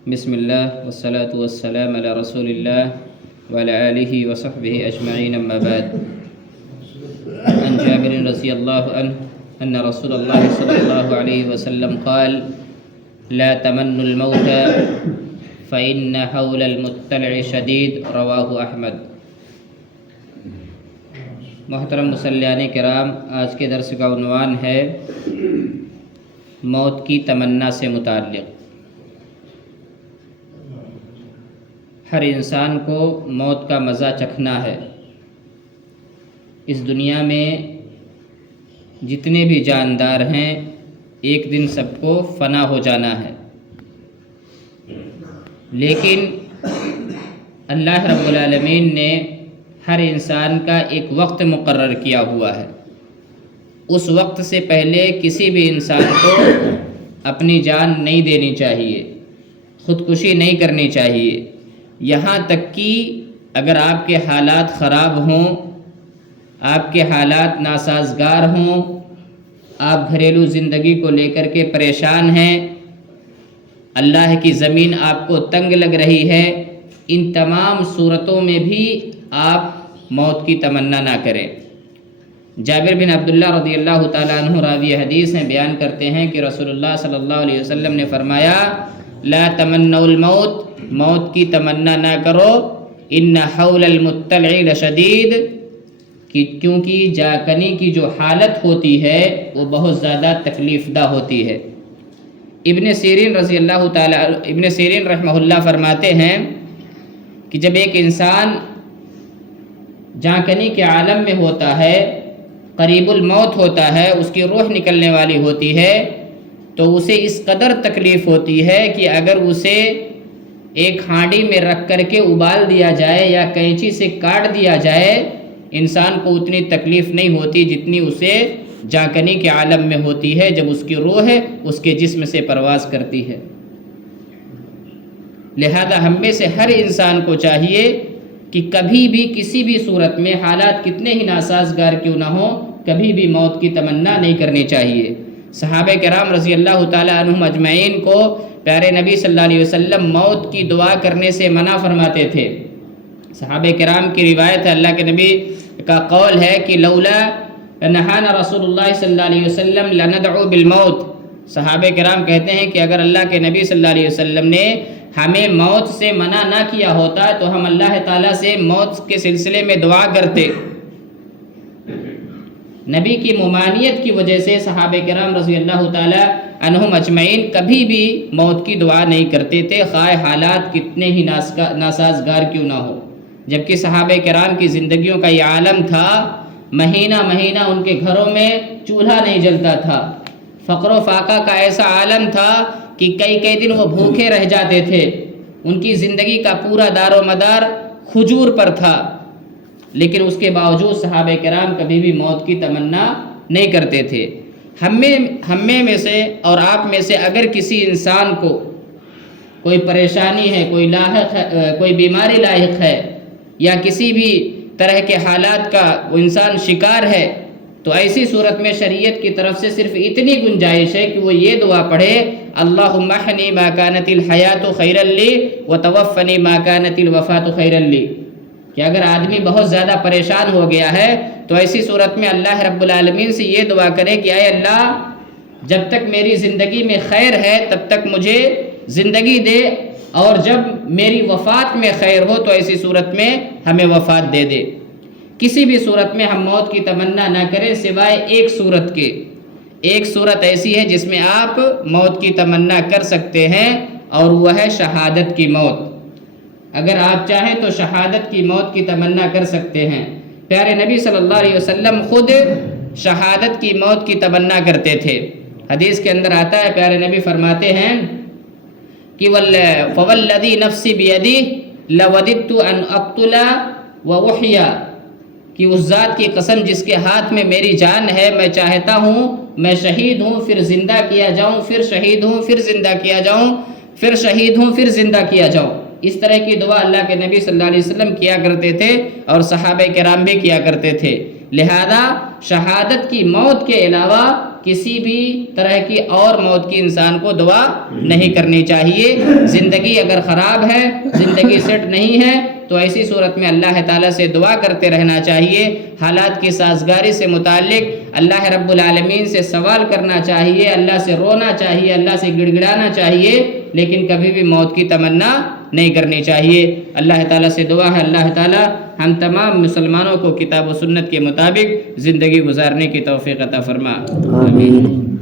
بسم الله والصلاة والسلام على رسول الله وعلى آله وصحبه أجمعين، أما بعد. عن جابر رضي الله عنه أن رسول الله صلى الله عليه وسلم قال: لا تمنوا الموت فإن حول المطلع شديد. رواه أحمد. محترم مصلیان کرام، آج کے درس کا عنوان ہے موت کی تمنا سے متعلق. ہر انسان کو موت کا مزہ چکھنا ہے. اس دنیا میں جتنے بھی جاندار ہیں ایک دن سب کو فنا ہو جانا ہے، لیکن اللہ رب العالمین نے ہر انسان کا ایک وقت مقرر کیا ہوا ہے. اس وقت سے پہلے کسی بھی انسان کو اپنی جان نہیں دینی چاہیے، خودکشی نہیں کرنی چاہیے. یہاں تک کہ اگر آپ کے حالات خراب ہوں، آپ کے حالات ناسازگار ہوں، آپ گھریلو زندگی کو لے کر کے پریشان ہیں، اللہ کی زمین آپ کو تنگ لگ رہی ہے، ان تمام صورتوں میں بھی آپ موت کی تمنا نہ کریں. جابر بن عبداللہ رضی اللہ تعالیٰ عنہ راوی حدیث ہیں، بیان کرتے ہیں کہ رسول اللہ صلی اللہ علیہ وسلم نے فرمایا: لا تمنوا الموت، موت کی تمنا نہ کرو، ان حول المطلع لشدید، کیونکہ جاکنی کی جو حالت ہوتی ہے وہ بہت زیادہ تکلیف دہ ہوتی ہے. ابن سیرین رحمہ اللہ فرماتے ہیں کہ جب ایک انسان جاکنی کے عالم میں ہوتا ہے، قریب الموت ہوتا ہے، اس کی روح نکلنے والی ہوتی ہے، تو اسے اس قدر تکلیف ہوتی ہے کہ اگر اسے ایک ہانڈی میں رکھ کر کے ابال دیا جائے یا کینچی سے کاٹ دیا جائے، انسان کو اتنی تکلیف نہیں ہوتی جتنی اسے جاکنی کے عالم میں ہوتی ہے، جب اس کی روح اس کے جسم سے پرواز کرتی ہے. لہذا ہم میں سے ہر انسان کو چاہیے کہ کبھی بھی کسی بھی صورت میں، حالات کتنے ہی ناسازگار کیوں نہ ہوں، کبھی بھی موت کی تمنا نہیں کرنی چاہیے. صحابہ کرام رضی اللہ تعالیٰ عنہم اجمعین کو پیارے نبی صلی اللہ علیہ وسلم موت کی دعا کرنے سے منع فرماتے تھے. صحابہ کرام کی روایت ہے، اللہ کے نبی کا قول ہے کہ لولا نہانا رسول اللہ صلی اللہ علیہ وسلم لندعو بالموت. صحابہ کرام کہتے ہیں کہ اگر اللہ کے نبی صلی اللہ علیہ وسلم نے ہمیں موت سے منع نہ کیا ہوتا تو ہم اللہ تعالیٰ سے موت کے سلسلے میں دعا کرتے. نبی کی ممانعت کی وجہ سے صحابہ کرام رضی اللہ تعالیٰ عنہم اجمعین کبھی بھی موت کی دعا نہیں کرتے تھے، خواہ حالات کتنے ہی ناسازگار کیوں نہ ہو. جبکہ صحابہ کرام کی زندگیوں کا یہ عالم تھا، مہینہ مہینہ ان کے گھروں میں چولہا نہیں جلتا تھا، فقر و فاقہ کا ایسا عالم تھا کہ کئی دن وہ بھوکے رہ جاتے تھے. ان کی زندگی کا پورا دار و مدار کھجور پر تھا، لیکن اس کے باوجود صحابہ کرام کبھی بھی موت کی تمنا نہیں کرتے تھے. ہم میں سے اور آپ میں سے اگر کسی انسان کو کوئی پریشانی ہے، کوئی بیماری لاحق ہے، یا کسی بھی طرح کے حالات کا وہ انسان شکار ہے، تو ایسی صورت میں شریعت کی طرف سے صرف اتنی گنجائش ہے کہ وہ یہ دعا پڑھے: اللہم احنی ما کانت الحیات خیرا لی وتوفنی ما کانت الوفات خیرا لی. کہ اگر آدمی بہت زیادہ پریشان ہو گیا ہے تو ایسی صورت میں اللہ رب العالمین سے یہ دعا کرے کہ اے اللہ، جب تک میری زندگی میں خیر ہے تب تک مجھے زندگی دے، اور جب میری وفات میں خیر ہو تو ایسی صورت میں ہمیں وفات دے دے. کسی بھی صورت میں ہم موت کی تمنا نہ کریں سوائے ایک صورت کے. ایک صورت ایسی ہے جس میں آپ موت کی تمنا کر سکتے ہیں، اور وہ ہے شہادت کی موت. اگر آپ چاہیں تو شہادت کی موت کی تمنا کر سکتے ہیں. پیارے نبی صلی اللہ علیہ وسلم خود شہادت کی موت کی تمنا کرتے تھے. حدیث کے اندر آتا ہے، پیارے نبی فرماتے ہیں کہ فوالذی نفسی بیدہ لوددت ان اقتل واحیا، کہ اس ذات کی قسم جس کے ہاتھ میں میری جان ہے، میں چاہتا ہوں میں شہید ہوں پھر زندہ کیا جاؤں، پھر شہید ہوں پھر زندہ کیا جاؤں، پھر شہید ہوں پھر زندہ کیا جاؤں. اس طرح کی دعا اللہ کے نبی صلی اللہ علیہ وسلم کیا کرتے تھے، اور صحابہ کرام بھی کیا کرتے تھے. لہذا شہادت کی موت کے علاوہ کسی بھی طرح کی اور موت کی انسان کو دعا نہیں کرنی چاہیے۔ زندگی اگر خراب ہے، زندگی سیٹ نہیں ہے، تو ایسی صورت میں اللہ تعالیٰ سے دعا کرتے رہنا چاہیے۔ حالات کی سازگاری سے متعلق اللہ رب العالمین سے سوال کرنا چاہیے، اللہ سے رونا چاہیے، اللہ سے گڑ گڑانا چاہیے، لیکن کبھی بھی موت کی تمنا نہیں کرنی چاہیے۔ اللہ تعالیٰ سے دعا ہے اللہ تعالیٰ ہم تمام مسلمانوں کو کتاب و سنت کے مطابق زندگی گزارنے کی توفیق عطا فرما۔ آمین۔